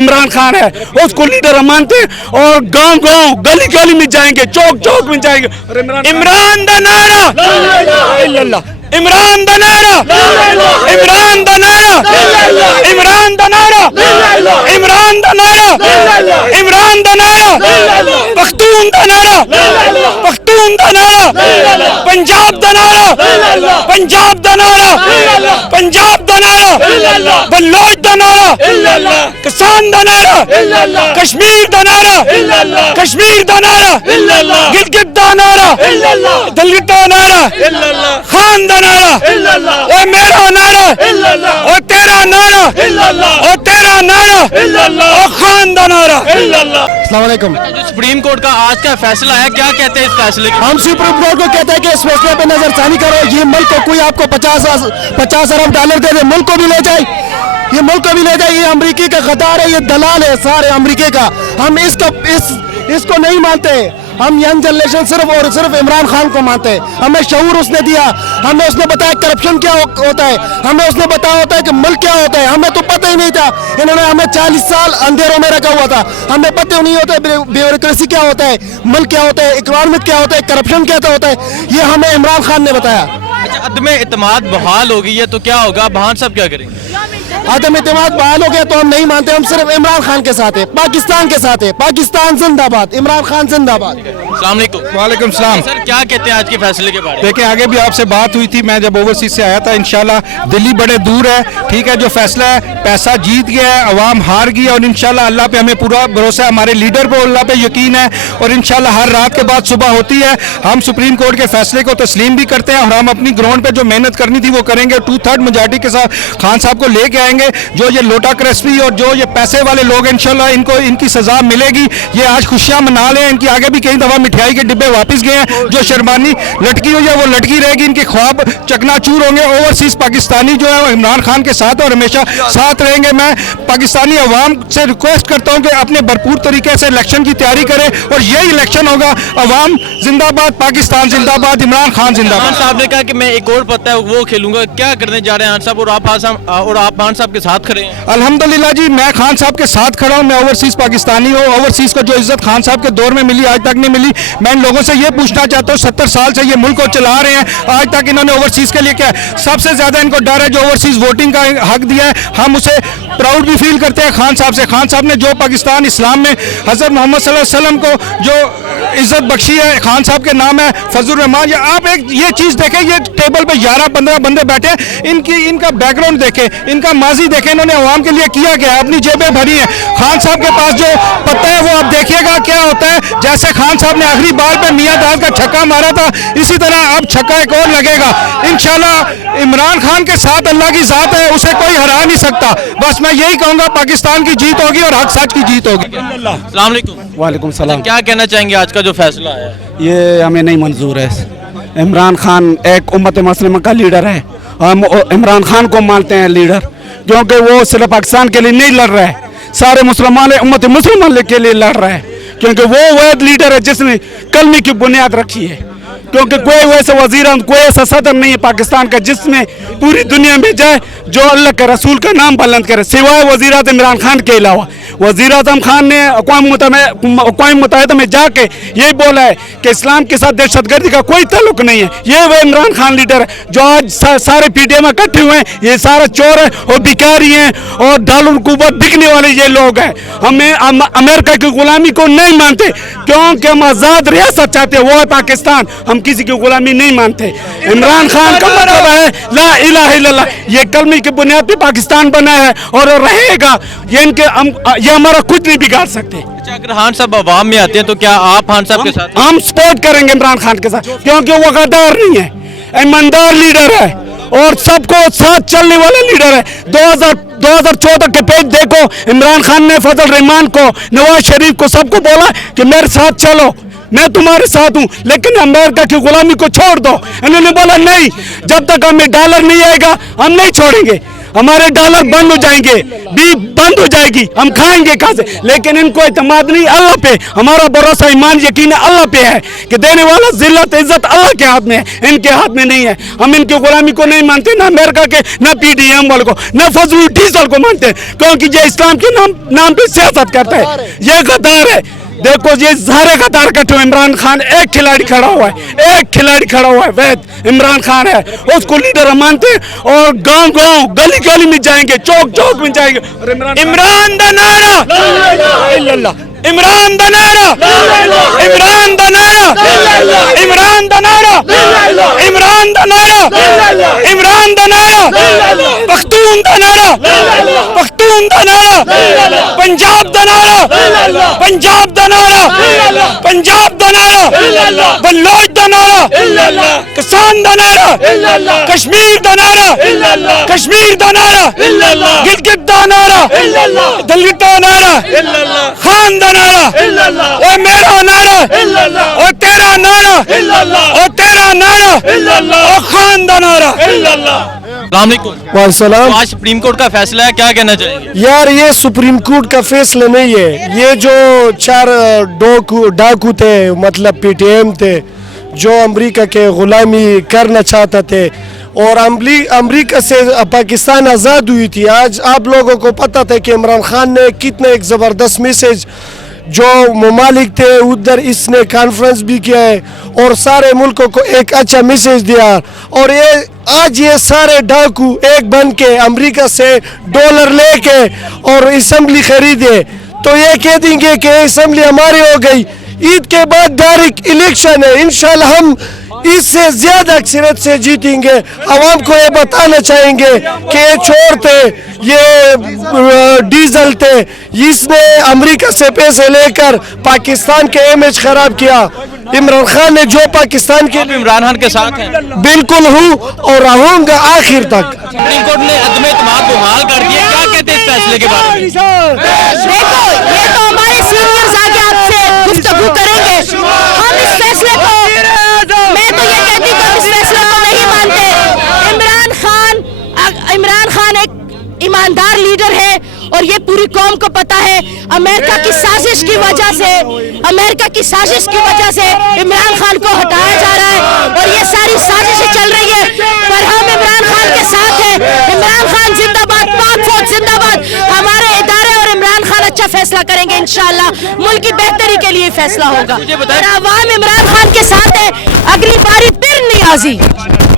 इमरान खान है, उसको लीडर हम मानते हैं और गांव गांव गली गली में जाएंगे, चौक चौक में जाएंगे। इमरान दा नारा, इमरान दा नारा, इमरान दा नारा, इमरान दा नारा, इमरान दा नारा, इमरान दा नारा, पख्तून दा नारा, पख्तून दा नारा, पंजाब दा नारा, पंजाब दा नारा, पंजाब दा नारा, बलोच दा नारा, किसान दा नारा, कश्मीर दा नारा, कश्मीर दा नारा, गिलगित दा नारा, दलित दा नारा, खान दा नारा, और मेरा नारा, और तेरा नारा, और तेरा नारा, और खान दा नारा। अस्सलाम वालेकुम। जो सुप्रीम कोर्ट का आज का फैसला है, क्या कहते हैं इस फैसले को? हम सुप्रीम कोर्ट को कहते हैं कि इस फैसले पे नजरसानी करो। ये मुल्क को कोई आपको 50 अरब डॉलर दे दे, मुल्क को भी ले जाए, ये मुल्क को भी ले जाए। ये अमरीकी का गद्दार है, ये दलाल है सारे अमरीके का। हम इसको नहीं मानते। हम यंग जनरेशन सिर्फ और सिर्फ इमरान खान को मानते हैं। हमें शऊर उसने दिया, हमें उसने बताया करप्शन क्या होता है, हमें उसने बताया होता है कि मुल्क क्या होता है। हमें तो पता ही नहीं था। इन्होंने हमें 40 साल अंधेरों में रखा हुआ था। हमें पता ही नहीं होता है ब्यूरोक्रेसी क्या होता है, मुल्क क्या होता है, इकोनॉमिक क्या होता है, करप्शन क्या होता है। ये हमें इमरान खान ने बताया। अच्छा, अदम इत्मीनान बहाल हो गई है तो क्या होगा? भान साहब क्या करेंगे? अदम इत्मीनान बहाल हो गया तो हम नहीं मानते। हम सिर्फ इमरान खान के साथ है, पाकिस्तान के साथ है। पाकिस्तान जिंदाबाद, इमरान खान जिंदाबाद। अस्सलाम वालेकुम। वालेकुम सलाम। सर, क्या कहते हैं आज के फैसले के बारे में? देखिए, आगे भी आपसे बात हुई थी, मैं जब ओवरसीज से आया था। इंशाल्लाह दिल्ली बड़े दूर है, ठीक है। जो फैसला है, पैसा जीत गया है, अवाम हार गई है और इंशाल्लाह अल्लाह पे हमें पूरा भरोसा है, हमारे लीडर पे अल्लाह पे यकीन है और इंशाल्लाह हर रात के बाद सुबह होती है। हम सुप्रीम कोर्ट के फैसले को तस्लीम भी करते हैं और हम अपनी ग्राउंड पे जो मेहनत करनी थी वो करेंगे। 2/3 मेजॉरिटी के साथ खान साहब को लेके आएंगे। जो ये लोटा क्रिस्पी और जो ये पैसे वाले लोग हैं, इंशाल्लाह इनको इनकी सजा मिलेगी। ये आज खुशियां मना लें। इनकी आगे भी कई दफा मिठाई के डिब्बे वापस गए हैं। जो शर्मानी लटकी हुई है वो लटकी रहेगी। इनके ख्वाब चकनाचूर होंगे। ओवरसीज पाकिस्तानी जो है वो इमरान खान के साथ और हमेशा साथ रहेंगे। मैं पाकिस्तानी अवाम से रिक्वेस्ट करता हूँ कि अपने भरपूर तरीके से इलेक्शन की तैयारी करें और यही इलेक्शन होगा। अवाम जिंदाबाद, पाकिस्तान जिंदाबाद, इमरान खान जिंदाबाद। खान साहब ने कहा कि मैं एक और पता है वो खेलूंगा। क्या करने जा रहे हैं खान साहब? और आप खान साहब के साथ खड़े हैं? अल्हम्दुलिल्लाह जी, मैं खान साहब के साथ खड़ा हूँ। मैं ओवरसीज पाकिस्तानी हूँ। ओवरसीज को जो इज्जत खान साहब के दौर में मिली आज तक नहीं मिली। मैं इन लोगों से ये पूछना चाहता हूँ, 70 साल से ये मुल्क को चला रहे हैं, आज तक इन्होंने ओवरसीज के लिए क्या है? सबसे ज्यादा इनको डर है जो ओवरसीज वोटिंग का हक दिया है। हम उसे प्राउड भी फील करते हैं खान साहब से। खान साहब ने जो पाकिस्तान इस्लाम में हजरत मोहम्मद सल्लल्लाहु अलैहि वसल्लम को जो इज्जत बख्शी है, खान साहब के नाम है फजल रहमान। आप एक ये चीज देखें, ये टेबल पे 11-15 बंदे बैठे, इनका बैकग्राउंड देखें, इनका माजी देखें, इन्होंने अवाम के लिए किया क्या है, अपनी जेबें भरी हैं। खान साहब के पास जो पता है वो आप देखिएगा क्या होता है। जैसे खान साहब ने आखिरी बार पे मियां दाद का छक्का मारा था, इसी तरह अब छक्का एक और लगेगा इंशाल्लाह। इमरान खान के साथ अल्लाह की जात है, उसे कोई हरा नहीं सकता। बस मैं यही कहूंगा, पाकिस्तान की जीत होगी और हक सच की जीत होगी। अस्सलाम वालेकुम। वालेकुम सलाम। क्या कहना चाहेंगे आज का जो फैसला आया? ये हमें नहीं मंजूर है। इमरान खान एक उम्मत मुस्लिम का लीडर है। हम इमरान खान को मानते हैं लीडर, क्योंकि वो सिर्फ पाकिस्तान के लिए नहीं लड़ रहा है, सारे मुसलमान उम्मत मुसलमान के लिए लड़ रहा है। क्योंकि वो लीडर है जिसने कलमे की बुनियाद रखी है। क्योंकि कोई वैसा वजीर, कोई ऐसा सदर नहीं है पाकिस्तान का जिसमें पूरी दुनिया में जाए जो अल्लाह के रसूल का नाम बुलंद करे, सिवाय वजीर आज़म इमरान खान के अलावा। वजीर आज़म खान ने अक़वाम मुत्तहिदा में जाके यही बोला है कि इस्लाम के साथ दहशतगर्दी का कोई ताल्लुक नहीं है। ये वो इमरान खान लीडर है जो आज सारे PTI में इकट्ठे हुए हैं। ये सारा चोर है और भिखारी हैं और डॉलर को बिकने वाले ये लोग हैं। हमें अमेरिका की गुलामी को नहीं मानते, क्योंकि हम आज़ाद रियासत चाहते हैं, वो है पाकिस्तान। हम किसी की गुलामी नहीं मानते। इमरान खान का मतलब है ला इलाहा इल्लल्लाह। ये कलमे की बुनियाद पे पाकिस्तान बना है और रहेगा। ये हमारा कुछ नहीं बिगाड़ सकते। अच्छा, अगर खान साहब अवाम में आते हैं तो क्या आप खान साहब के साथ? हम सपोर्ट करेंगे इमरान खान के साथ, क्योंकि वो गद्दार नहीं है, ईमानदार लीडर है और सबको साथ चलने वाला लीडर है। 2014 के पेज देखो, इमरान खान ने फजल रहमान को, नवाज शरीफ को, सबको बोला कि मेरे साथ चलो, मैं तुम्हारे साथ हूं, लेकिन अमेरिका की गुलामी को छोड़ दो। इन्होंने बोला नहीं, जब तक हमें डॉलर नहीं आएगा हम नहीं छोड़ेंगे। हमारे डॉलर बंद हो जाएंगे, बीफ बंद हो जाएगी, हम खाएंगे कहाँ से? लेकिन इनको इत्मीनान नहीं अल्लाह पे, हमारा भरोसा ईमान यकीन अल्लाह पे है कि देने वाला जिल्लत इज्जत अल्लाह के हाथ में है, इनके हाथ में नहीं है। हम इनकी गुलामी को नहीं मानते, ना अमेरिका के, ना PDM वालों को, ना फजलुल डीजल को मानते, क्योंकि ये इस्लाम के नाम पे सियासत करता है, ये गद्दार है। देखो ये सारे गद्दार इकट्ठे हुए, इमरान खान एक खिलाड़ी खड़ा हुआ है, एक खिलाड़ी खड़ा हुआ है, वैद इमरान खान है, उसको लीडर हम मानते हैं और गांव गांव गली गली में जाएंगे, चौक चौक में जाएंगे, इमरान दा नारा, इमरान दा नारा, इमरान दा नारा, इमरान दा नारा, इमरान दा नारा, इमरान दा नारा, पख्तून दा नारा, पख्तून दा नारा, पंजाब दा नारा, पंजाब दा नारा, पंजाब दा नारा, बलोच दा नारा, किसान दा नारा, कश्मीर दा नारा, कश्मीर दा नारा, गिलगित दा नारा, दलित दा नारा, खान दा नारा, और मेरा नारा, और तेरा नारा, और तेरा नारा, और खान दा नारा। वालेकुम। आज सुप्रीम कोर्ट का फैसला है, क्या कहना चाहेंगे? यार ये सुप्रीम कोर्ट का फैसला नहीं है, ये जो 4 डाकू थे, मतलब PTM थे, जो अमेरिका के गुलामी करना चाहते थे और अमेरिका से पाकिस्तान आज़ाद हुई थी। आज आप लोगों को पता था कि इमरान खान ने कितना एक ज़बरदस्त मैसेज जो ममालिक थे उधर इसने कॉन्फ्रेंस भी किया है और सारे मुल्कों को एक अच्छा मैसेज दिया। और ये आज ये सारे डाकू एक बन के अमेरिका से डॉलर लेके और असेंबली खरीदे, तो ये कह देंगे कि असेंबली हमारी हो गई। ईद के बाद डायरेक्ट इलेक्शन है, इंशाल्लाह हम इससे ज्यादा अक्सरियत से जीतेंगे। आवाम को ये बताना चाहेंगे कि ये चोर थे, ये डीजल थे, इसने अमेरिका से पैसे लेकर पाकिस्तान के इमेज खराब किया। इमरान खान ने जो पाकिस्तान के लिए इमरान खान के साथ हैं। बिल्कुल हूँ और रहूंगा आखिर तक। सुप्रीम कोर्ट ने अदम एतमाद को बहाल कर दिया, क्या कहते हैं इस फैसले के बारे में? देखो ये तो हमारे सीनियर्स आगे आपसे गुफ्तगू करेंगे। हम इस फैसले को, मैं तो ये कहती हूँ इस फैसले को नहीं मानते। इमरान खान एक ईमानदार लीडर है और ये पूरी कौम को पता है। अमेरिका की साजिश की वजह से इमरान खान को हटाया जा रहा है और ये सारी साजिशें चल रही है, पर हम इमरान खान के साथ हैं। इमरान खान जिंदाबाद, पाक फौज जिंदाबाद। हमारे इदारे और इमरान खान अच्छा फैसला करेंगे इंशाल्लाह, मुल्क की बेहतरी के लिए फैसला होगा और अवाम इमरान खान के साथ है। अगली बारी फिर नियाजी,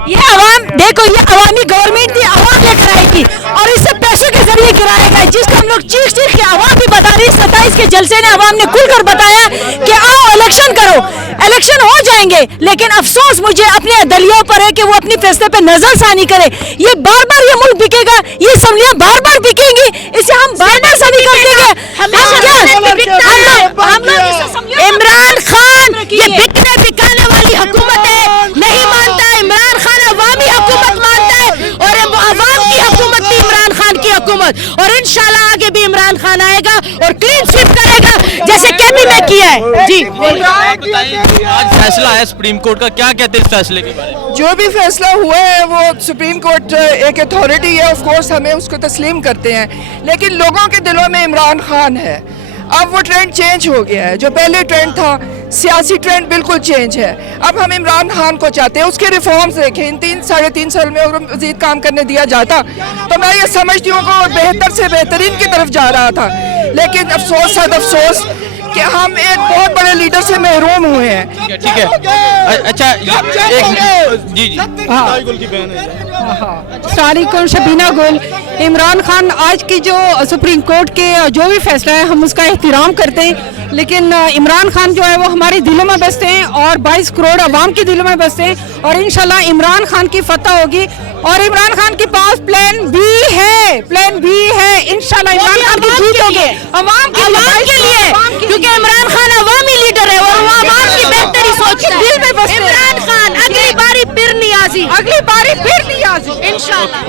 ये अवाम, देखो ये अवामी गवर्नमेंट थी, अवाम लेकर आएगी और इसे पैसों के जरिए गिराएगा, जिसको हम लोग चीख चीख के अवाम भी बता रही। 27 के जलसे ने अवाम ने खुलकर बताया कि आओ इलेक्शन करो, इलेक्शन हो जाएंगे। लेकिन अफसोस मुझे अपने अदलियों पर है कि वो अपनी फैसले पे नजरसानी करे। ये बार बार ये मुल्क बिकेगा, ये असम्बलियां बार बार बिकेंगी, इसे हम बार बार सानी कर देंगे। इमरान खान ये बिकने बिकाने वाली हुकूमत है, नहीं मानता। इमरान खान अवामी हुकूमत मानता है और अवाम की हुकूमत थी इमरान खान की हुकूमत, और इंशाल्लाह आगे भी इमरान खान आएगा और क्लीन स्वीप करेगा जैसे केपी में किया है। जी आज फैसला है सुप्रीम कोर्ट का, क्या कहते हैं इस फैसले के बारे में? जो भी फैसला हुआ है वो सुप्रीम कोर्ट एक अथॉरिटी है, ऑफ कोर्स हमें उसको तस्लीम करते हैं, लेकिन लोगों के दिलों में इमरान खान है। अब वो ट्रेंड चेंज हो गया है, जो पहले ट्रेंड था सियासी ट्रेंड बिल्कुल चेंज है। अब हम इमरान खान को चाहते हैं, उसके रिफॉर्म्स देखें। इन 3-3.5 साल में अगर मजीद काम करने दिया जाता तो मैं ये समझती हूँ कि वो बेहतर से बेहतरीन की तरफ जा रहा था। लेकिन अफसोस सद अफसोस कि हम एक बहुत बड़े लीडर से महरूम हुए हैं। ठीक है, अच्छा जी तारिकुल शबीना गुल। इमरान खान आज की जो सुप्रीम कोर्ट के जो भी फैसला है हम उसका एहतराम करते हैं, लेकिन इमरान खान जो है वो हमारे दिलों में बसते हैं और 22 करोड़ अवाम के दिलों में बसते हैं और इंशाल्लाह इमरान खान की फतह होगी। और इमरान खान के पास प्लान बी है, इंशाल्लाह इमरान खान की जीत होगी अवाम के लिए, क्योंकि इमरान खान अवामी लीडर है और वो अवाम की बेहतरी सोचता है, दिल में बसते हैं। इमरान खान अगली बारी फिर नियाजी इंशाल्लाह।